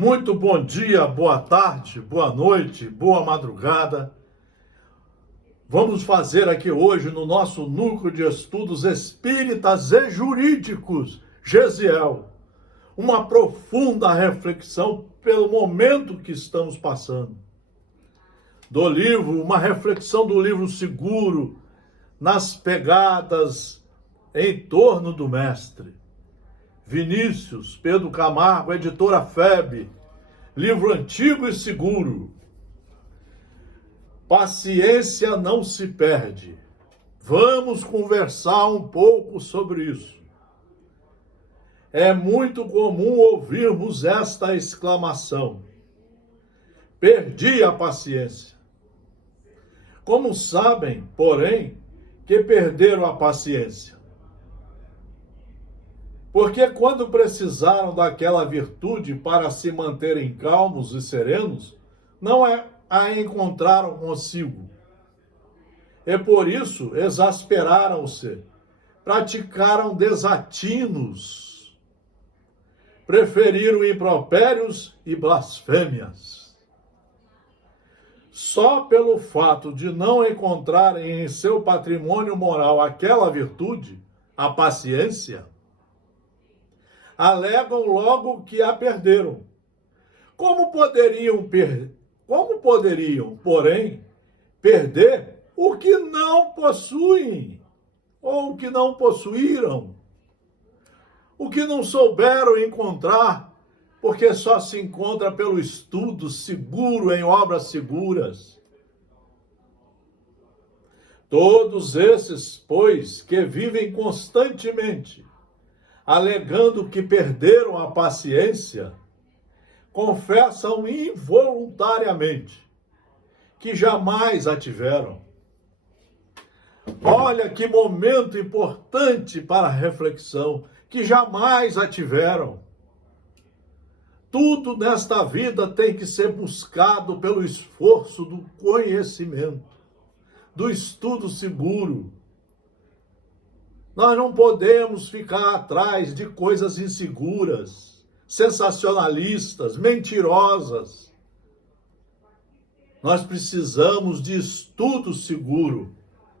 Muito bom dia, boa tarde, boa noite, boa madrugada. Vamos fazer aqui hoje no nosso Núcleo de Estudos Espíritas e Jurídicos, Gesiel, uma profunda reflexão pelo momento que estamos passando. Uma reflexão do livro Seguro, nas pegadas em torno do Mestre. Vinícius, Pedro Camargo, editora FEB, livro antigo e seguro. Paciência não se perde. Vamos conversar um pouco sobre isso. É muito comum ouvirmos esta exclamação: perdi a paciência. Como sabem, porém, que perderam a paciência? Porque quando precisaram daquela virtude para se manterem calmos e serenos, não a encontraram consigo. E por isso exasperaram-se, praticaram desatinos, preferiram impropérios e blasfêmias. Só pelo fato de não encontrarem em seu patrimônio moral aquela virtude, a paciência, alegam logo que a perderam. Como poderiam, porém, perder o que não possuem, ou o que não possuíram, o que não souberam encontrar, porque só se encontra pelo estudo seguro em obras seguras. Todos esses, pois, que vivem constantemente alegando que perderam a paciência, confessam involuntariamente que jamais a tiveram. Olha que momento importante para a reflexão, que jamais a tiveram. Tudo nesta vida tem que ser buscado pelo esforço do conhecimento, do estudo seguro. Nós não podemos ficar atrás de coisas inseguras, sensacionalistas, mentirosas. Nós precisamos de estudo seguro.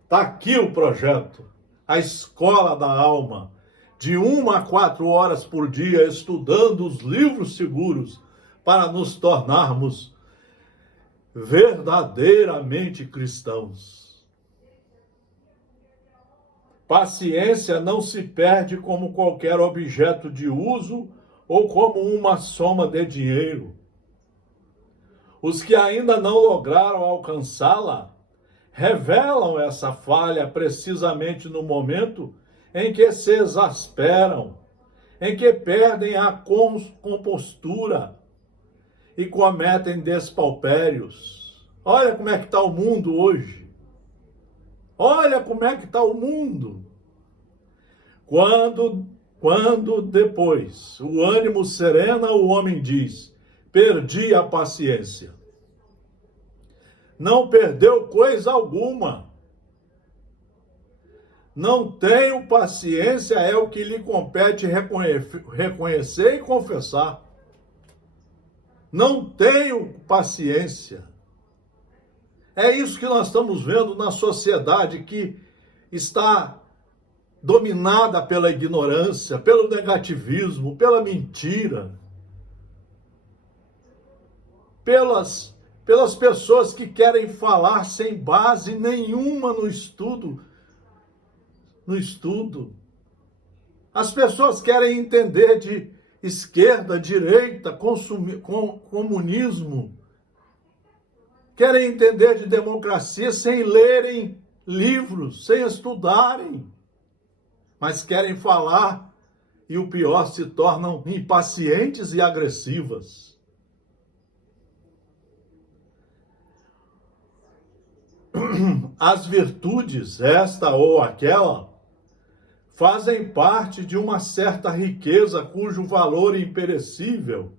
Está aqui o projeto, a Escola da Alma, de 1 a 4 horas por dia, estudando os livros seguros para nos tornarmos verdadeiramente cristãos. Paciência não se perde como qualquer objeto de uso ou como uma soma de dinheiro. Os que ainda não lograram alcançá-la revelam essa falha precisamente no momento em que se exasperam, em que perdem a compostura e cometem despauspérios. Olha como é que está o mundo hoje. Olha como é que está o mundo. Quando depois o ânimo serena, o homem diz: perdi a paciência. Não perdeu coisa alguma. Não tenho paciência é o que lhe compete reconhecer e confessar. Não tenho paciência. É isso que nós estamos vendo na sociedade que está dominada pela ignorância, pelo negativismo, pela mentira, pelas pessoas que querem falar sem base nenhuma no estudo. As pessoas querem entender de esquerda, direita, comunismo. Querem entender de democracia sem lerem livros, sem estudarem. Mas querem falar e o pior, se tornam impacientes e agressivas. As virtudes, esta ou aquela, fazem parte de uma certa riqueza cujo valor imperecível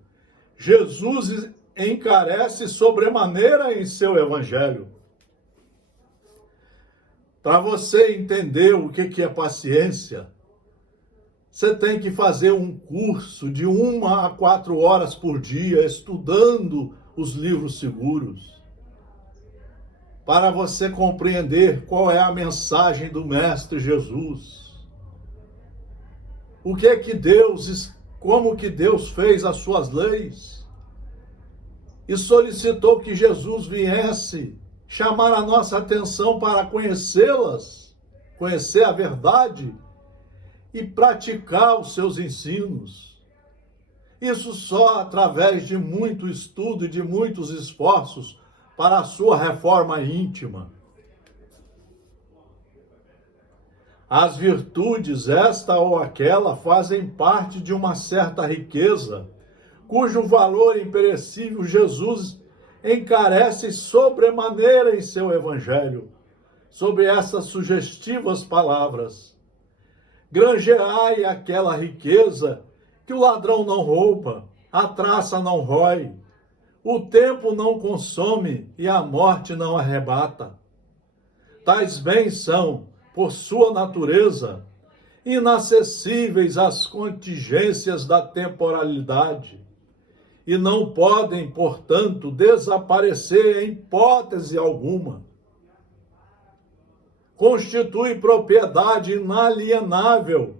Jesus encarece sobremaneira em seu evangelho. Para você entender o que é paciência, Você tem que fazer um curso de 1 a 4 horas por dia, estudando os livros seguros, para você compreender qual é a mensagem do Mestre Jesus. O que é que Deus, como que Deus fez as suas leis e solicitou que Jesus viesse chamar a nossa atenção para conhecê-las, conhecer a verdade e praticar os seus ensinos. Isso só através de muito estudo e de muitos esforços para a sua reforma íntima. As virtudes, esta ou aquela, fazem parte de uma certa riqueza, cujo valor imperecível Jesus encarece sobremaneira em seu evangelho, sob essas sugestivas palavras: granjeai aquela riqueza que o ladrão não rouba, a traça não rói, o tempo não consome e a morte não arrebata. Tais bens são, por sua natureza, inacessíveis às contingências da temporalidade e não podem, portanto, desaparecer em hipótese alguma. Constitui propriedade inalienável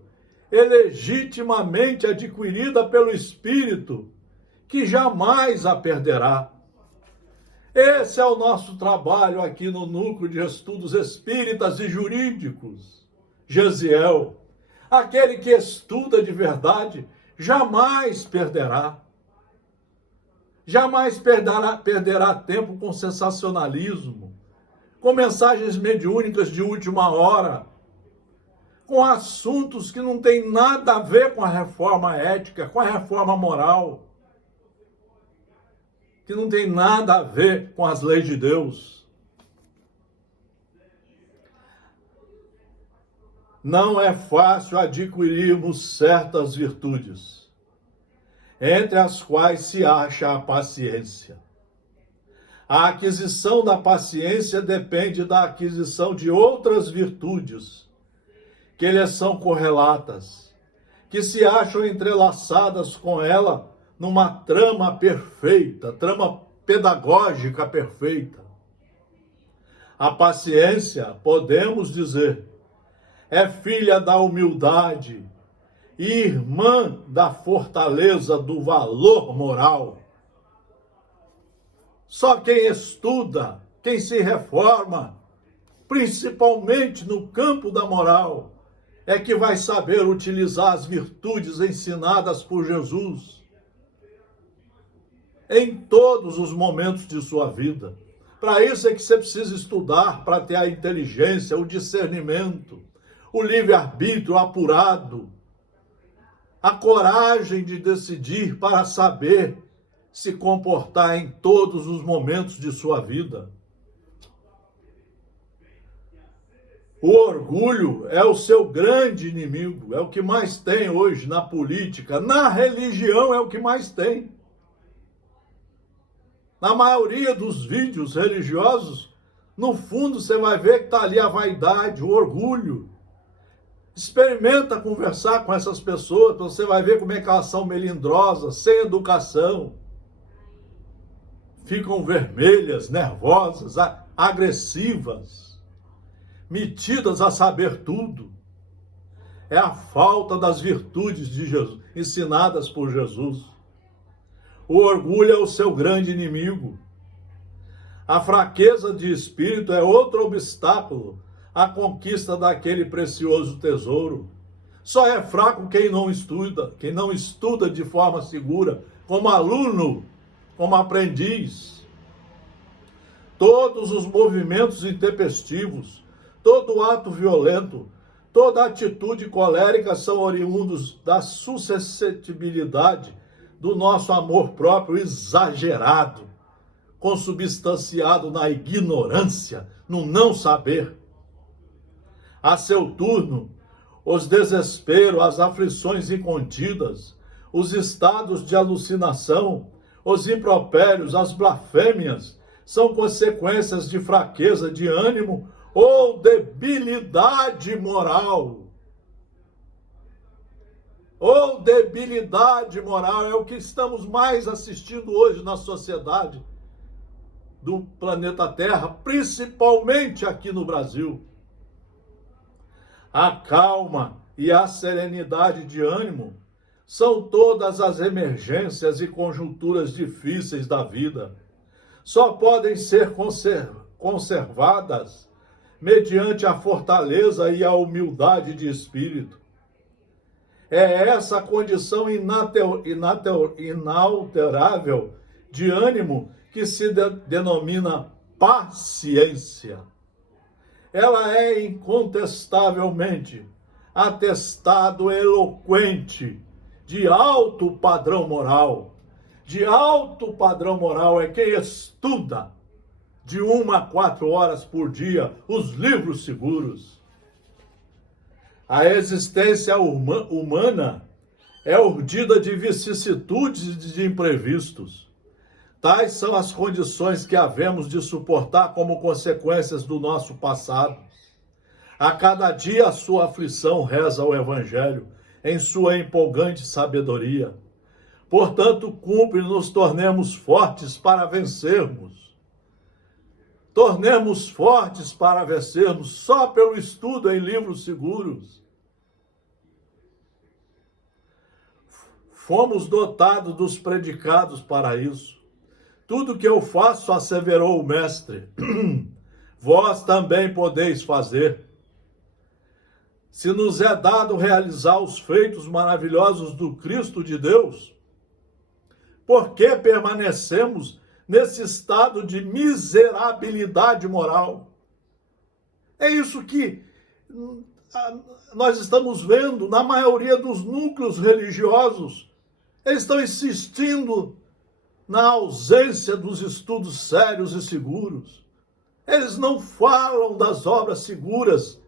e legitimamente adquirida pelo Espírito, que jamais a perderá. Esse é o nosso trabalho aqui no Núcleo de Estudos Espíritas e Jurídicos. Gesiel, aquele que estuda de verdade, jamais perderá. Jamais perderá tempo com sensacionalismo, com mensagens mediúnicas de última hora, com assuntos que não têm nada a ver com a reforma ética, com a reforma moral, que não tem nada a ver com as leis de Deus. Não é fácil adquirirmos certas virtudes, entre as quais se acha a paciência. A aquisição da paciência depende da aquisição de outras virtudes, que lhes são correlatas, que se acham entrelaçadas com ela numa trama perfeita, trama pedagógica perfeita. A paciência, podemos dizer, é filha da humildade e irmã da fortaleza do valor moral. Só quem estuda, quem se reforma, principalmente no campo da moral, é que vai saber utilizar as virtudes ensinadas por Jesus em todos os momentos de sua vida. Para isso é que você precisa estudar, para ter a inteligência, o discernimento, o livre-arbítrio apurado, a coragem de decidir para saber se comportar em todos os momentos de sua vida. O orgulho é o seu grande inimigo, é o que mais tem hoje na política, na religião é o que mais tem. Na maioria dos vídeos religiosos, no fundo você vai ver que está ali a vaidade, o orgulho. Experimenta conversar com essas pessoas, você vai ver como é que elas são melindrosas, sem educação. Ficam vermelhas, nervosas, agressivas, metidas a saber tudo. É a falta das virtudes de Jesus, ensinadas por Jesus. O orgulho é o seu grande inimigo. A fraqueza de espírito é outro obstáculo à conquista daquele precioso tesouro. Só é fraco quem não estuda de forma segura, como aluno, como aprendiz. Todos os movimentos intempestivos, todo ato violento, toda atitude colérica são oriundos da suscetibilidade do nosso amor próprio exagerado, consubstanciado na ignorância, no não saber. A seu turno, os desesperos, as aflições incontidas, os estados de alucinação, os impropérios, as blasfêmias, são consequências de fraqueza de ânimo ou debilidade moral. ou debilidade moral, é o que estamos mais assistindo hoje na sociedade do planeta Terra, principalmente aqui no Brasil. A calma e a serenidade de ânimo são todas as emergências e conjunturas difíceis da vida. Só podem ser conservadas mediante a fortaleza e a humildade de espírito. É essa condição inalterável de ânimo que se denomina paciência. Ela é incontestavelmente atestado eloquente de alto padrão moral. De alto padrão moral é quem estuda de 1 a 4 horas por dia os livros seguros. A existência humana é urdida de vicissitudes e de imprevistos. Tais são as condições que havemos de suportar como consequências do nosso passado. A cada dia a sua aflição, reza o Evangelho, em sua empolgante sabedoria. Portanto, cumpre nos tornemos fortes para vencermos. Tornemos fortes para vencermos só pelo estudo em livros seguros. Fomos dotados dos predicados para isso. Tudo que eu faço, asseverou o Mestre, vós também podeis fazer. Se nos é dado realizar os feitos maravilhosos do Cristo de Deus, por que permanecemos nesse estado de miserabilidade moral? É isso que nós estamos vendo na maioria dos núcleos religiosos. Eles estão insistindo na ausência dos estudos sérios e seguros. Eles não falam das obras seguras,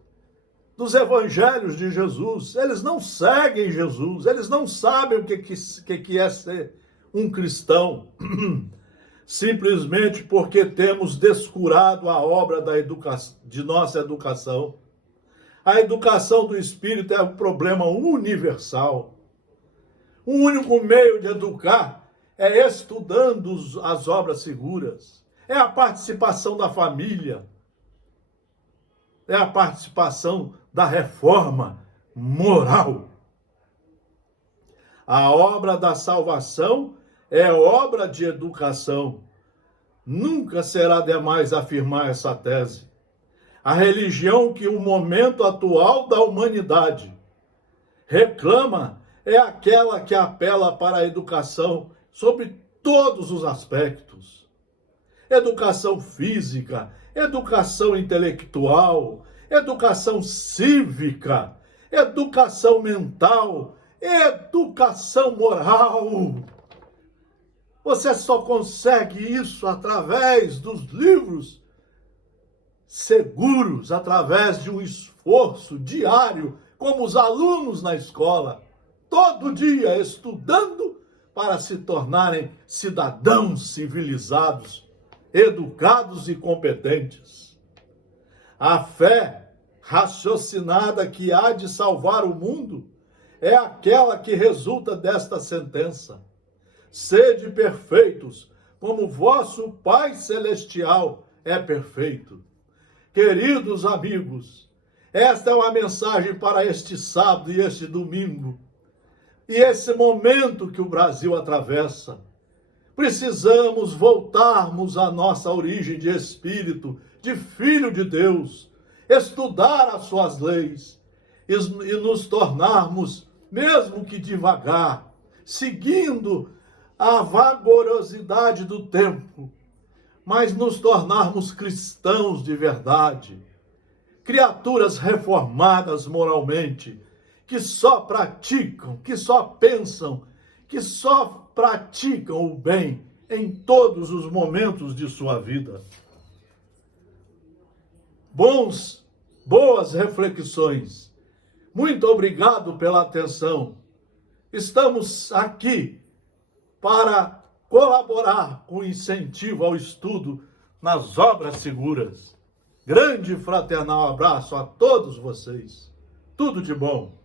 dos evangelhos de Jesus. Eles não seguem Jesus. Eles não sabem o que é ser um cristão. Simplesmente porque temos descurado a obra de nossa educação. A educação do espírito é um problema universal. O único meio de educar é estudando as obras seguras, é a participação da família, é a participação da reforma moral. A obra da salvação é obra de educação. Nunca será demais afirmar essa tese. A religião que o momento atual da humanidade reclama é aquela que apela para a educação sobre todos os aspectos. Educação física, educação intelectual, educação cívica, educação mental, educação moral. Você só consegue isso através dos livros seguros, através de um esforço diário, como os alunos na escola, todo dia estudando para se tornarem cidadãos civilizados, educados e competentes. A fé raciocinada que há de salvar o mundo é aquela que resulta desta sentença: sede perfeitos, como vosso Pai Celestial é perfeito. Queridos amigos, esta é uma mensagem para este sábado e este domingo, e esse momento que o Brasil atravessa. Precisamos voltarmos à nossa origem de espírito, de filho de Deus, estudar as suas leis e nos tornarmos, mesmo que devagar, seguindo a vagarosidade do tempo, mas nos tornarmos cristãos de verdade, criaturas reformadas moralmente, que só praticam, que só pensam, que só praticam o bem em todos os momentos de sua vida. Boas reflexões. Muito obrigado pela atenção. Estamos aqui para colaborar com o incentivo ao estudo nas obras seguras. Grande e fraternal abraço a todos vocês. Tudo de bom.